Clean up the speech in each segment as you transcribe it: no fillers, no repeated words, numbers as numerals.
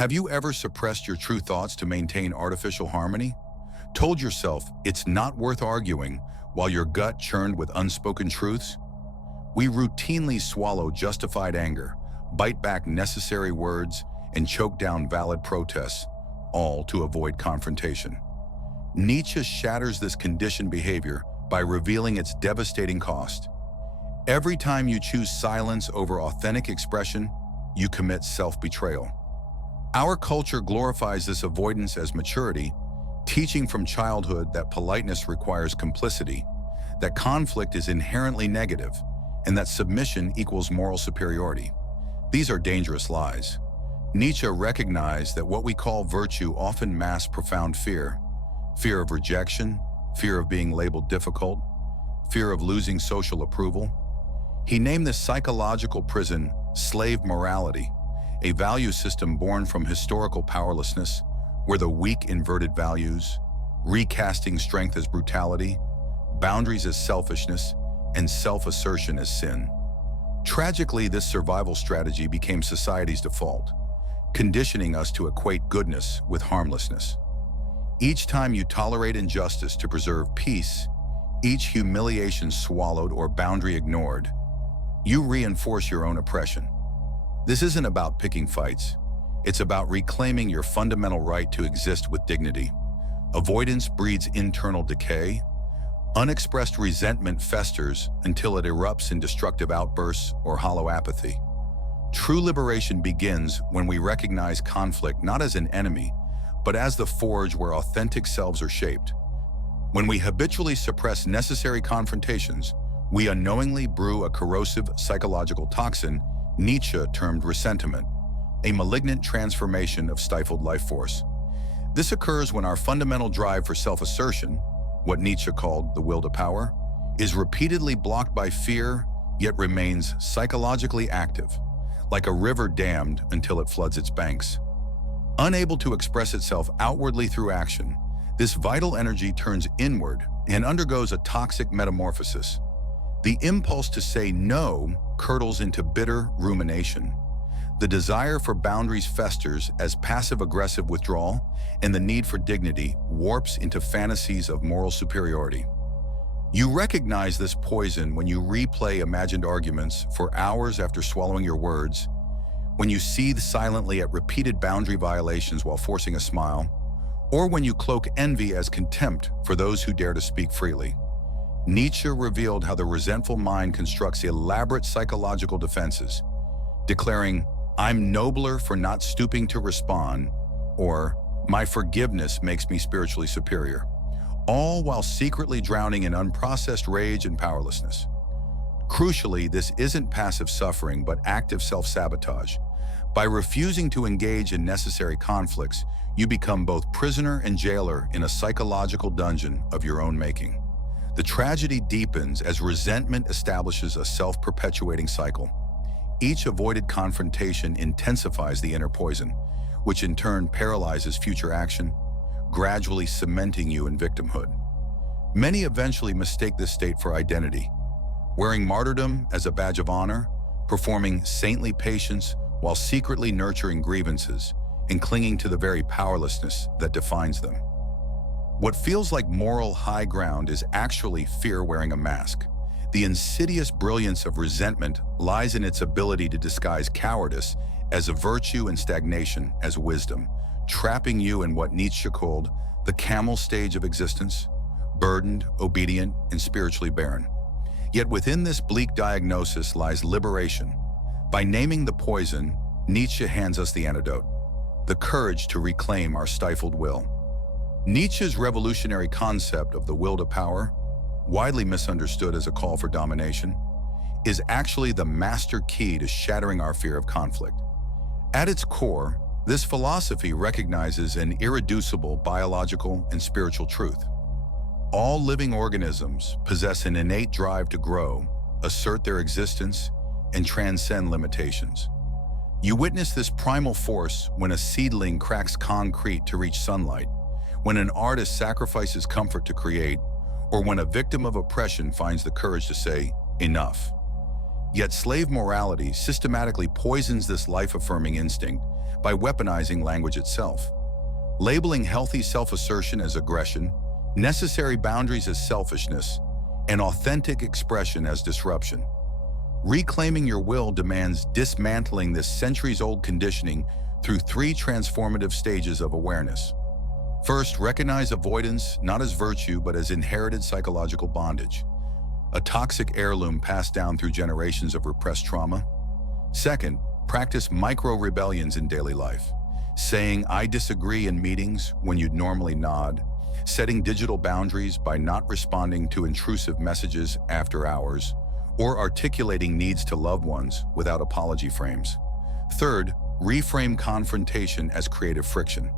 Have you ever suppressed your true thoughts to maintain artificial harmony? Told yourself it's not worth arguing while your gut churned with unspoken truths? We routinely swallow justified anger, bite back necessary words, and choke down valid protests, all to avoid confrontation. Nietzsche shatters this conditioned behavior by revealing its devastating cost. Every time you choose silence over authentic expression, you commit self-betrayal. Our culture glorifies this avoidance as maturity, teaching from childhood that politeness requires complicity, that conflict is inherently negative, and that submission equals moral superiority. These are dangerous lies. Nietzsche recognized that what we call virtue often masks profound fear. Fear of rejection, fear of being labeled difficult, fear of losing social approval. He named this psychological prison slave morality, a value system born from historical powerlessness, where the weak inverted values, recasting strength as brutality, boundaries as selfishness, and self-assertion as sin. Tragically, this survival strategy became society's default, conditioning us to equate goodness with harmlessness. Each time you tolerate injustice to preserve peace, each humiliation swallowed or boundary ignored, you reinforce your own oppression. This isn't about picking fights. It's about reclaiming your fundamental right to exist with dignity. Avoidance breeds internal decay. Unexpressed resentment festers until it erupts in destructive outbursts or hollow apathy. True liberation begins when we recognize conflict not as an enemy, but as the forge where authentic selves are shaped. When we habitually suppress necessary confrontations, we unknowingly brew a corrosive psychological toxin Nietzsche termed resentment, a malignant transformation of stifled life force. This occurs when our fundamental drive for self-assertion, what Nietzsche called the will to power, is repeatedly blocked by fear, yet remains psychologically active, like a river dammed until it floods its banks. Unable to express itself outwardly through action, this vital energy turns inward and undergoes a toxic metamorphosis. The impulse to say no curdles into bitter rumination. The desire for boundaries festers as passive-aggressive withdrawal, and the need for dignity warps into fantasies of moral superiority. You recognize this poison when you replay imagined arguments for hours after swallowing your words, when you seethe silently at repeated boundary violations while forcing a smile, or when you cloak envy as contempt for those who dare to speak freely. Nietzsche revealed how the resentful mind constructs elaborate psychological defenses, declaring, "I'm nobler for not stooping to respond," or "My forgiveness makes me spiritually superior," all while secretly drowning in unprocessed rage and powerlessness. Crucially, this isn't passive suffering, but active self-sabotage. By refusing to engage in necessary conflicts, you become both prisoner and jailer in a psychological dungeon of your own making. The tragedy deepens as resentment establishes a self-perpetuating cycle. Each avoided confrontation intensifies the inner poison, which in turn paralyzes future action, gradually cementing you in victimhood. Many eventually mistake this state for identity, wearing martyrdom as a badge of honor, performing saintly patience while secretly nurturing grievances and clinging to the very powerlessness that defines them. What feels like moral high ground is actually fear wearing a mask. The insidious brilliance of resentment lies in its ability to disguise cowardice as a virtue and stagnation as wisdom, trapping you in what Nietzsche called the camel stage of existence, burdened, obedient, and spiritually barren. Yet within this bleak diagnosis lies liberation. By naming the poison, Nietzsche hands us the antidote, the courage to reclaim our stifled will. Nietzsche's revolutionary concept of the will to power, widely misunderstood as a call for domination, is actually the master key to shattering our fear of conflict. At its core, this philosophy recognizes an irreducible biological and spiritual truth. All living organisms possess an innate drive to grow, assert their existence, and transcend limitations. You witness this primal force when a seedling cracks concrete to reach sunlight, when an artist sacrifices comfort to create, or when a victim of oppression finds the courage to say, "Enough." Yet slave morality systematically poisons this life-affirming instinct by weaponizing language itself, labeling healthy self-assertion as aggression, necessary boundaries as selfishness, and authentic expression as disruption. Reclaiming your will demands dismantling this centuries-old conditioning through three transformative stages of awareness. First, recognize avoidance not as virtue but as inherited psychological bondage, a toxic heirloom passed down through generations of repressed trauma. Second, practice micro-rebellions in daily life, saying "I disagree" in meetings when you'd normally nod, setting digital boundaries by not responding to intrusive messages after hours, or articulating needs to loved ones without apology frames. Third, reframe confrontation as creative friction,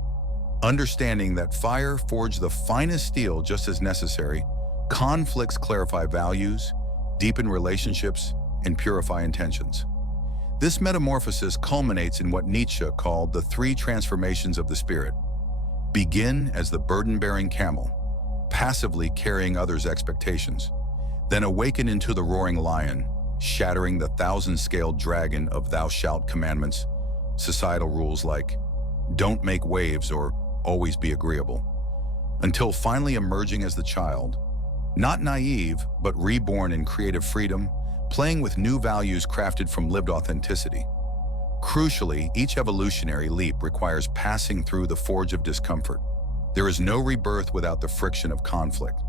understanding that fire forges the finest steel just as necessary. Conflicts clarify values, deepen relationships, and purify intentions. This metamorphosis culminates in what Nietzsche called the three transformations of the spirit. Begin as the burden-bearing camel, passively carrying others' expectations, then awaken into the roaring lion, shattering the thousand-scaled dragon of thou shalt commandments, societal rules like don't make waves or always be agreeable, until finally emerging as the child, not naive, but reborn in creative freedom, playing with new values crafted from lived authenticity. Crucially, each evolutionary leap requires passing through the forge of discomfort. There is no rebirth without the friction of conflict.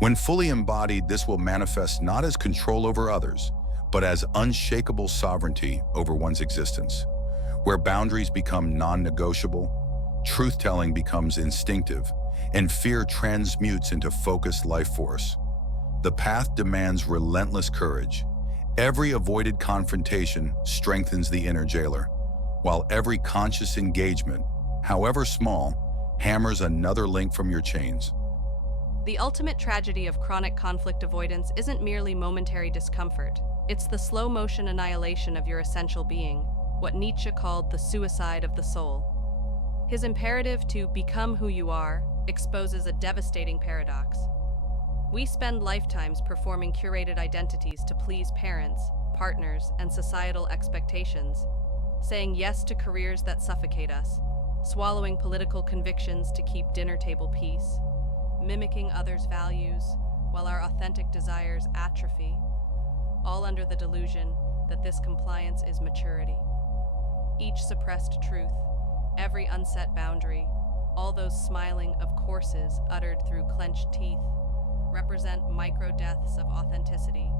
When fully embodied, this will manifest not as control over others, but as unshakable sovereignty over one's existence, where boundaries become non-negotiable, truth-telling becomes instinctive, and fear transmutes into focused life force. The path demands relentless courage. Every avoided confrontation strengthens the inner jailer, while every conscious engagement, however small, hammers another link from your chains. The ultimate tragedy of chronic conflict avoidance isn't merely momentary discomfort. It's the slow-motion annihilation of your essential being, what Nietzsche called the suicide of the soul. His imperative to become who you are exposes a devastating paradox. We spend lifetimes performing curated identities to please parents, partners, and societal expectations, saying yes to careers that suffocate us, swallowing political convictions to keep dinner table peace, mimicking others' values while our authentic desires atrophy, all under the delusion that this compliance is maturity. Each suppressed truth, every unset boundary, all those smiling of courses uttered through clenched teeth, represent micro-deaths of authenticity,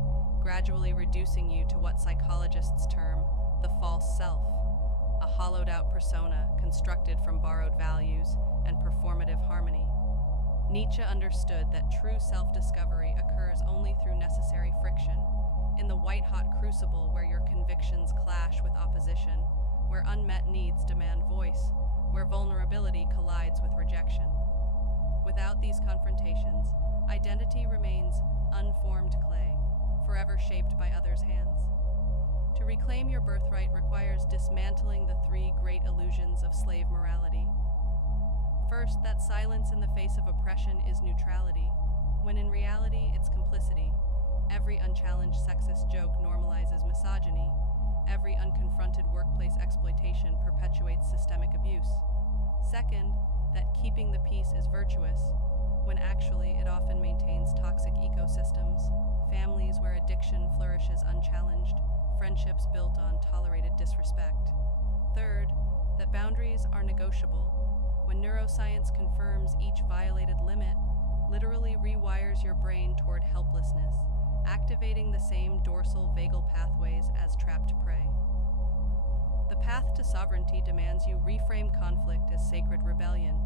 gradually reducing you to what psychologists term the false self, a hollowed-out persona constructed from borrowed values and performative harmony. Nietzsche understood that true self-discovery occurs only through necessary friction, in the white-hot crucible where your convictions clash with opposition, where unmet needs demand voice, where vulnerability collides with rejection. Without these confrontations, identity remains unformed clay, forever shaped by others' hands. To reclaim your birthright requires dismantling the three great illusions of slave morality. First, that silence in the face of oppression is neutrality, when in reality it's complicity. Every unchallenged sexist joke normalizes misogyny. Every unconfronted workplace exploitation perpetuates systemic abuse. Second, that keeping the peace is virtuous, when actually it often maintains toxic ecosystems, families where addiction flourishes unchallenged, friendships built on tolerated disrespect. Third, that boundaries are negotiable, when neuroscience confirms each violated limit literally rewires your brain toward helplessness, activating the same dorsal vagal pathways as trapped prey. The path to sovereignty demands you reframe conflict as sacred rebellion,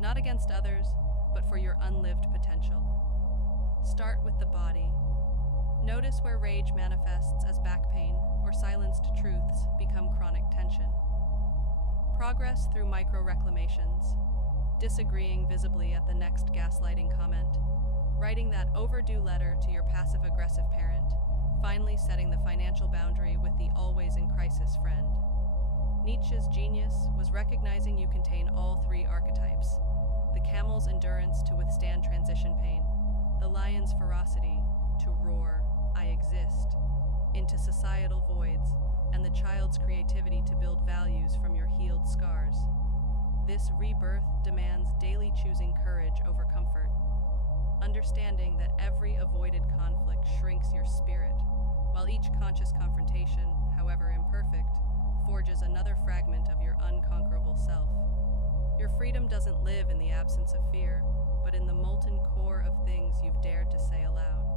not against others, but for your unlived potential. Start with the body. Notice where rage manifests as back pain or silenced truths become chronic tension. Progress through micro-reclamations, disagreeing visibly at the next gaslighting comment, writing that overdue letter to your passive-aggressive parent, finally setting the financial boundary with the always-in-crisis friend. Nietzsche's genius was recognizing you contain all three archetypes: the camel's endurance to withstand transition pain, the lion's ferocity to roar, "I exist," into societal voids, and the child's creativity to build values from your healed scars. This rebirth demands daily choosing courage over comfort, understanding that every avoided conflict shrinks your spirit, while each conscious confrontation, however imperfect, forges another fragment of your unconquerable self. Your freedom doesn't live in the absence of fear, but in the molten core of things you've dared to say aloud.